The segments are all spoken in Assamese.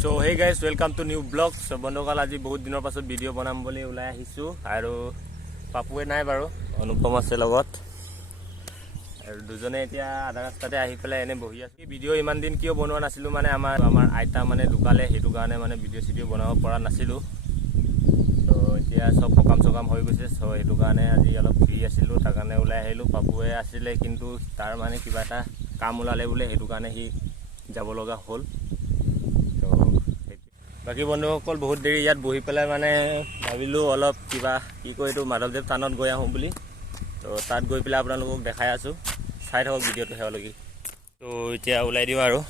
So hey guys, welcome to new vlog. So বন্ধুসকল আজি বহুত দিনৰ পাছত ভিডিঅ' বনাম বুলি ওলাই আহিছো আৰু পাপুৱে নাই বাৰু অনুপম আছে লগত আৰু দুজনে এতিয়া আধা ৰাস্তাতে আহি পেলাই এনে বহি আছে ভিডিঅ' ইমান দিন কিয় বনোৱা নাছিলো মানে আমাৰ আইতা মানে ঢুকালে হেতু কাৰণে মানে ভিডিঅ' বনাব পৰা নাছিলো তো এতিয়া সব সকাম হৈ গৈছে সো হেতু কাৰণে আজি অলপ ফ্ৰী আছিলো তাৰ কাৰণে ওলাই আহিলো পাপুৱে আছিল কিন্তু তাৰ মানে কিবা এটা কাম ওলালে বুলে হেতু কাৰণে হি যাব লগা হ'ল বাকি বন্ধুসকল বহুত দেৰি ইয়াত বহি পেলাই মানে ভাবিলো অলপ কিবা কি কয় এইটো মাধৱদেৱ থানত গৈ আহোঁ বুলি তো তাত গৈ পেলাই আপোনালোকক দেখাই আছো চাই থাকক ভিডিঅ'টো হেওলৈকে তো এতিয়া ওলাই দিওঁ আৰু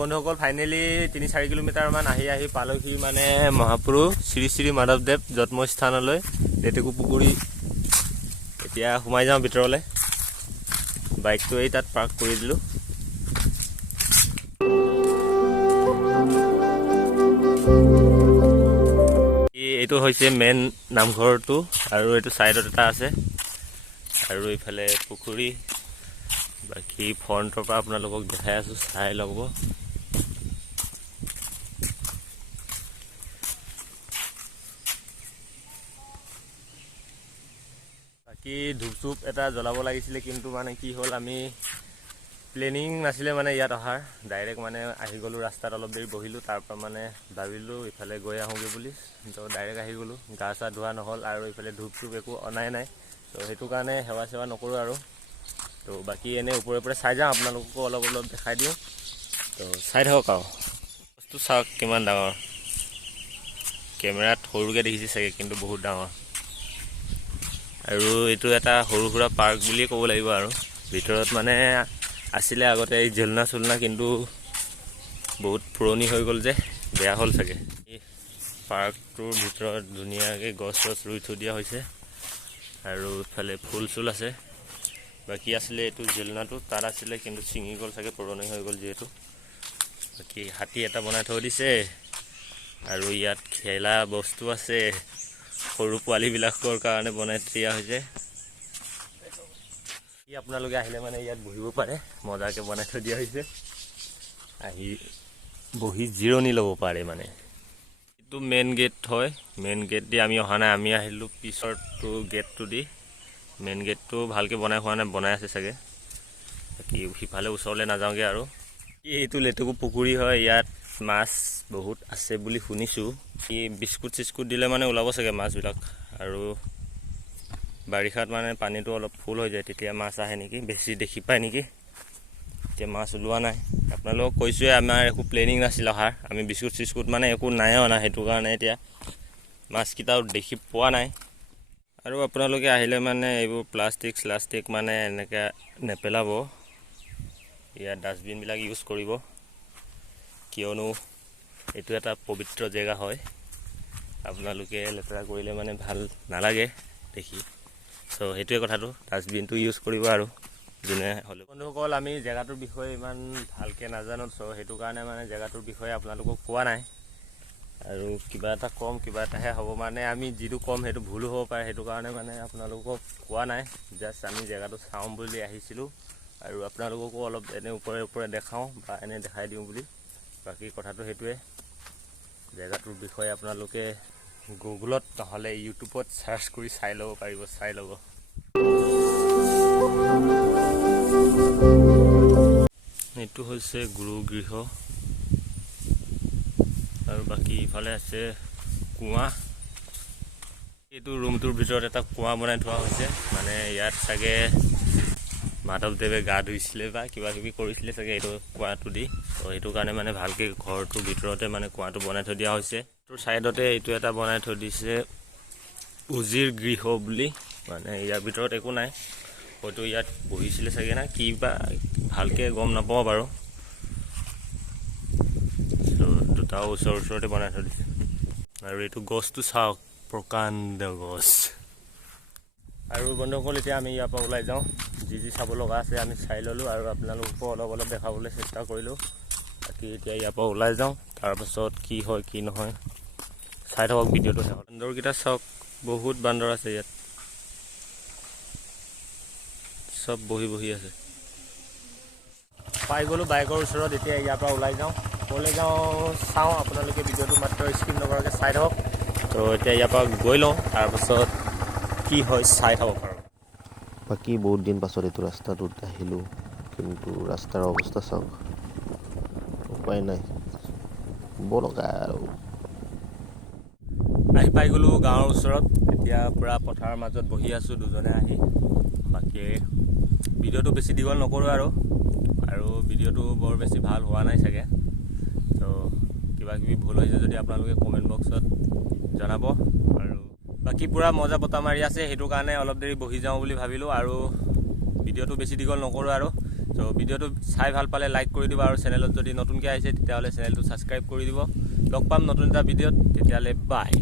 বন্ধুসকল ফাইনালি 3-4 কিলোমিটাৰ মান আহি পালোহি মানে মহাপুৰুষ শ্ৰী শ্ৰী মাধৱদেৱ জন্মস্থানলৈ লেটেকু পুখুৰী এতিয়া সোমাই যাওঁ ভিতৰলৈ বাইকটো এই তাত পাৰ্ক কৰি দিলোঁ এইটো হৈছে মেইন নামঘৰটো আৰু এইটো সাইডত এটা আছে আৰু ইফালে পুখুৰী বাকি ফ্ৰণ্টৰ পৰা আপোনালোকক দেখাই আছো চাই ল'ব বাকি ধূপ এটা জ্বলাব লাগিছিল কিন্তু মানে কি হ'ল আমি প্লেনিং নাছিলে মানে ইয়াত অহাৰ ডাইৰেক্ট মানে আহি গলো ৰাস্তাত অলপ দেৰি বহিলো তাৰ পৰা মানে ভাবিলো ইফালে গৈ আহোগে বুলি তো ডাইৰেক্ট আহি গলো গা চা ধোৱা নহল আৰু ইফালে ধূপ একো অনাই নাই তো হেতু কাৰণে সেৱা নকৰো আৰু তো বাকি এনে ওপৰে চাই যাওঁ আপোনালোককো অলপ দেখাই দিওঁ তো চাই থাকক আৰু বস্তু চাওক কিমান ডাঙৰ কেমেৰাত সৰুকৈ দেখিছে চাগে কিন্তু বহুত ডাঙৰ আৰু এইটো এটা সৰু সুৰা পাৰ্ক বুলি ক'ব লাগিব আৰু ভিতৰত মানে আছিলে আগতে এই ঝুলনা কিন্তু বহুত পুৰণি হৈ গ'ল যে বেয়া হ'ল চাগে এই পাৰ্কটোৰ ভিতৰত ধুনীয়াকৈ গছ ৰুই থৈ দিয়া হৈছে আৰু ইফালে ফুল আছে বাকি আসলে এটো জেলনাটো তাৰ আসলে কিন্তু ছিঙি গল সাকে পুৰণি হৈ গল যেহেতু বাকি হাতী এটা বনাই থৈ দিছে আৰু ইয়াত খেলা বস্তু আছে সৰু পোৱালি বিলাকৰ কাৰণে বনাই দিয়া হৈছে কি আপোনালোকে আহিলে মানে ইয়াত বহিব পাৰে মজাকে বনাই থৈ দিয়া হৈছে আহি বহি জিৰণি ল'ব পাৰে মানে এটো মেইন গেট হয় মেইন গেট দি আমি অহা নাই আমি আহিলো পিছৰটো গেটটো দি মেইন গেটটো ভালকে বনাই হোৱা নাই বনাই আছে চাগে কি হিফালে ওচৰলে না যাওঁগে আৰু এইটো লেটেকু পুখুৰী হয় ইয়াত মাছ বহুত আছে বুলি শুনিছো কি বিস্কুট দিলে মানে ওলাব চাগে মাছ বিলাক আৰু বাৰিখাত মানে পানীটো অলপ ফুল হৈ যায় তেতিয়া মাছ আহে নেকি বেছি দেখি পায় নেকি এতিয়া মাছ ওলোৱা নাই আপোনালোকক কৈছোৱে আমাৰ একো প্লেনিং নাছিল অহাৰ আমি বিস্কুট মানে একো নাই অনা হেতু কাৰণে এতিয়া মাছ কিটাও দেখি পোৱা নাই আৰু আপোনালোকে আহিলে মানে এইবোৰ প্লাষ্টিক মানে এনেকা নেপেলাব ইয়া ডাস্টবিন বিলাক ইউজ কৰিব কিয়নো এটো এটা পবিত্ৰ জায়গা হয় আপোনালোকে লেতেৰা কৰিলে মানে ভাল নালাগে দেখি সো হেতুৱে কথাটো ডাস্টবিনটো ইউজ কৰিব আৰু জুনে হলে বন্ধুসকল আমি জায়গাটোৰ বিষয়ে ইমান ভালকে নাজানো সো হেতু কাৰণে মানে জায়গাটোৰ বিষয়ে আপোনালোকক কোৱা নাই আৰু কিবা এটা কম কিবা এটাহে হ'ব মানে আমি যিটো কম হেতু ভুল হ'ব পাৰে হেতু কাৰণে মানে আপোনালোকক কোৱা নাই জাস্ট আমি জায়গাটো চাম বুলি আহিছিলো আৰু আপোনালোককো অলপ এনে ওপৰে দেখাও বা এনে দেখাই দিওঁ বুলি বাকি কথাটো হেতুৱে জায়গাটোৰ বিষয়ে আপোনালোকে গুগলত নহলে ইউটিউবত সাৰ্চ কৰি চাই ল'ব পাৰিব চাই ল'ব এইটো হৈছে গুৰুগৃহ আৰু বাকি ইফালে আছে কুৱা এইটো ৰুমটোৰ ভিতৰত এটা কুৱা বনাই থোৱা হৈছে মানে ইয়াত চাগে মাধৱদেৱে গা ধুইছিলে বা কিবা কিবি কৰিছিলে চাগে এইটো কুৱাটো দি তো এইটো কাৰণে মানে ভালকে ঘৰটোৰ ভিতৰতে মানে কুৱাটো বনাই থৈ দিয়া হৈছে তোৰ সাইডতে এইটো এটা বনাই থৈ দিছে উজিৰ গৃহ বুলি মানে ইয়াৰ ভিতৰত একো নাই হয়তো ইয়াত বহিছিলে চাগে না কিবা ভালকে গম নাপাওঁ বাৰু তো দুটা ওচৰতে বনাই থৈ দিছে আৰু এইটো গছটো চাওক প্ৰকাণ্ড গছ। আৰু বন্ধুসকল এতিয়া আমি ইয়াৰ পৰা ওলাই যাওঁ, যি চাব লগা আছে আমি চাই ল'লোঁ আৰু আপোনালোককো অলপ অলপ দেখাবলৈ চেষ্টা কৰিলোঁ। বাকী এতিয়া ইয়াৰ পৰা ওলাই যাওঁ, তাৰপাছত কি হয় কি নহয় চাই থাকক ভিডিঅ'টো। বান্দৰকেইটা চাওক, বহুত বান্দৰ আছে ইয়াত, চব বহি বহি আছে। পাই গ'লোঁ বাইকৰ ওচৰত, এতিয়া ইয়াৰ পৰা ওলাই যাওঁ, ক'লৈ যাওঁ চাওঁ, আপোনালোকে ভিডিঅ'টো মাত্ৰ স্কিপ নকৰাকৈ চাই থাকক। তো এতিয়া ইয়াৰ পৰা গৈ লওঁ, তাৰপাছত কি হয় চাই থাকক আৰু। বাকী বহুত দিন পাছত এইটো ৰাস্তাটোত আহিলোঁ, কিন্তু ৰাস্তাৰ অৱস্থা চাওক, উপায় নাই, বলগা আৰু। আহি পাই গ'লোঁ গাঁৱৰ ওচৰত, এতিয়া পূৰা পথাৰৰ মাজত বহি আছোঁ দুজনে আহি। বাকী ভিডিঅ'টো বেছি দীঘল নকৰোঁ আৰু ভিডিঅ'টো বৰ বেছি ভাল হোৱা নাই চাগে। তো কিবা কিবি ভুল হৈছে যদি আপোনালোকে কমেণ্ট বক্সত জনাব। আৰু বাকী পূৰা মজা বতাহ মাৰি আছে, সেইটো কাৰণে অলপ দেৰি বহি যাওঁ বুলি ভাবিলোঁ আৰু ভিডিঅ'টো বেছি দীঘল নকৰোঁ আৰু। তো ভিডিঅ'টো চাই ভাল পালে লাইক কৰি দিব আৰু চেনেলত যদি নতুনকৈ আহিছে তেতিয়াহ'লে চেনেলটো ছাবস্ক্ৰাইব কৰি দিব। লগ পাম নতুন এটা ভিডিঅ'ত, তেতিয়াহ'লে বাই।